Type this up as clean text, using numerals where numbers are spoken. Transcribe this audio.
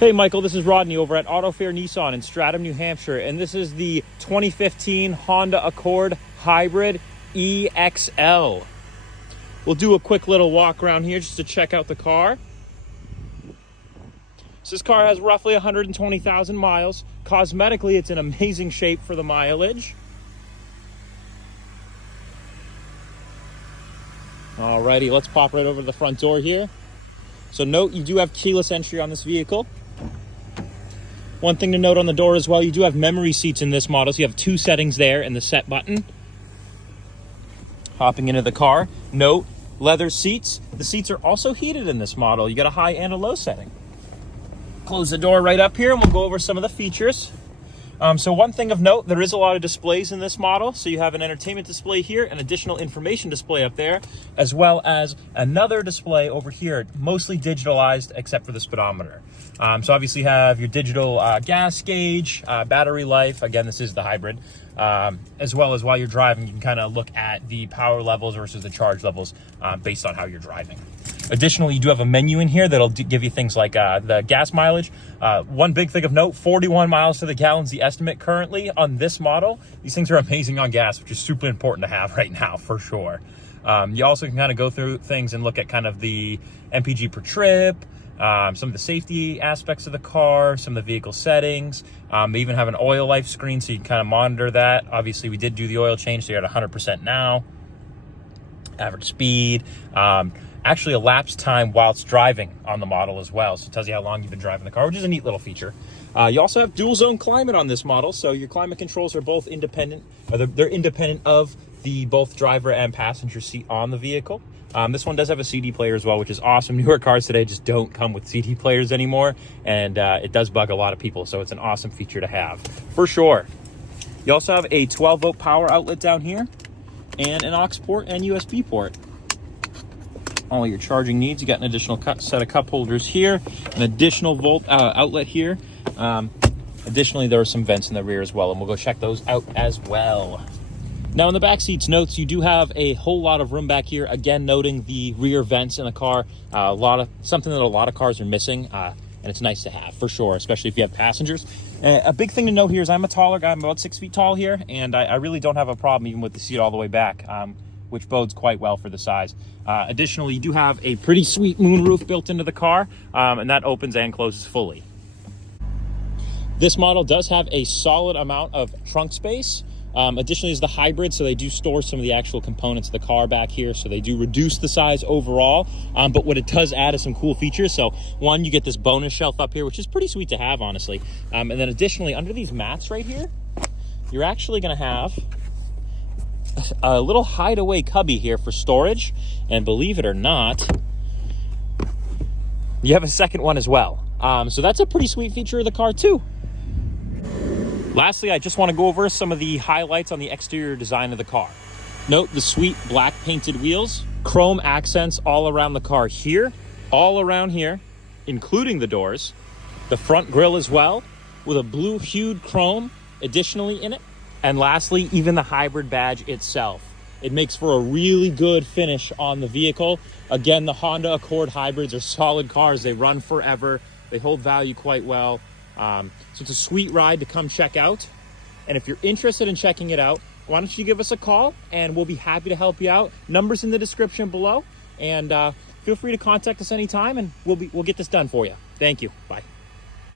Hey Michael, this is Rodney over at Auto Fair Nissan in Stratham, New Hampshire, and this is the 2015 Honda Accord Hybrid EXL. We'll do a quick little walk around here just to check out the car. So this car has roughly 120,000 miles. Cosmetically, it's in amazing shape for the mileage. Alrighty, let's pop right over to the front door here. So note, you do have keyless entry on this vehicle. One thing to note on the door as well, you do have memory seats in this model, so you have two settings there and the set button. Hopping into the car, note, leather seats. The seats are also heated in this model. You got a high and a low setting. Close the door right up here and we'll go over some of the features. So one thing of note, there is a lot of displays in this model. So you have an entertainment display here, an additional information display up there, as well as another display over here, mostly digitalized except for the speedometer. So obviously you have your digital gas gauge, battery life. Again, this is the hybrid. As well as while you're driving, you can kind of look at the power levels versus the charge levels based on how you're driving. Additionally, you do have a menu in here that'll give you things like the gas mileage. One big thing of note, 41 miles to the gallon is the estimate currently on this model. These things are amazing on gas, which is super important to have right now for sure. You also can kind of go through things and look at kind of the MPG per trip, some of the safety aspects of the car, some of the vehicle settings. They even have an oil life screen, so you can kind of monitor that. Obviously, we did do the oil change, so you're at 100% now. Average speed. Actually, elapsed time whilst driving on the model as well. So it tells you how long you've been driving the car, which is a neat little feature. You also have dual zone climate on this model. So your climate controls are both independent. They're independent of the both driver and passenger seat on the vehicle. This one does have a CD player as well, which is awesome. Newer cars today just don't come with CD players anymore. And it does bug a lot of people. So it's an awesome feature to have for sure. You also have a 12-volt power outlet down here and an aux port and USB port. All your charging needs. You got an additional set of cup holders here, an additional volt outlet here. Additionally, there are some vents in the rear as well, and we'll go check those out as well. Now in the back seats notes, you do have a whole lot of room back here. Again, noting the rear vents in the car, something that a lot of cars are missing, and it's nice to have for sure, especially if you have passengers. A big thing to note here is I'm a taller guy. I'm about 6 feet tall here, and I really don't have a problem even with the seat all the way back. Which bodes quite well for the size. Additionally, you do have a pretty sweet moonroof built into the car, and that opens and closes fully. This model does have a solid amount of trunk space. Additionally, is the hybrid, so they do store some of the actual components of the car back here, so they do reduce the size overall, but what it does add is some cool features. So one, you get this bonus shelf up here, which is pretty sweet to have, honestly. And then additionally, under these mats right here, you're actually gonna have a little hideaway cubby here for storage, and believe it or not, you have a second one as well. So that's a pretty sweet feature of the car too. Lastly, I just want to go over some of the highlights on the exterior design of the car. Note the sweet black painted wheels, chrome accents all around the car here, all around here, including the doors, the front grille as well, with a blue hued chrome additionally in it. And lastly, even the hybrid badge itself. It makes for a really good finish on the vehicle. Again, the Honda Accord hybrids are solid cars. They run forever. They hold value quite well. So it's a sweet ride to come check out. And if you're interested in checking it out, why don't you give us a call and we'll be happy to help you out. Numbers in the description below. And feel free to contact us anytime and we'll get this done for you. Thank you. Bye.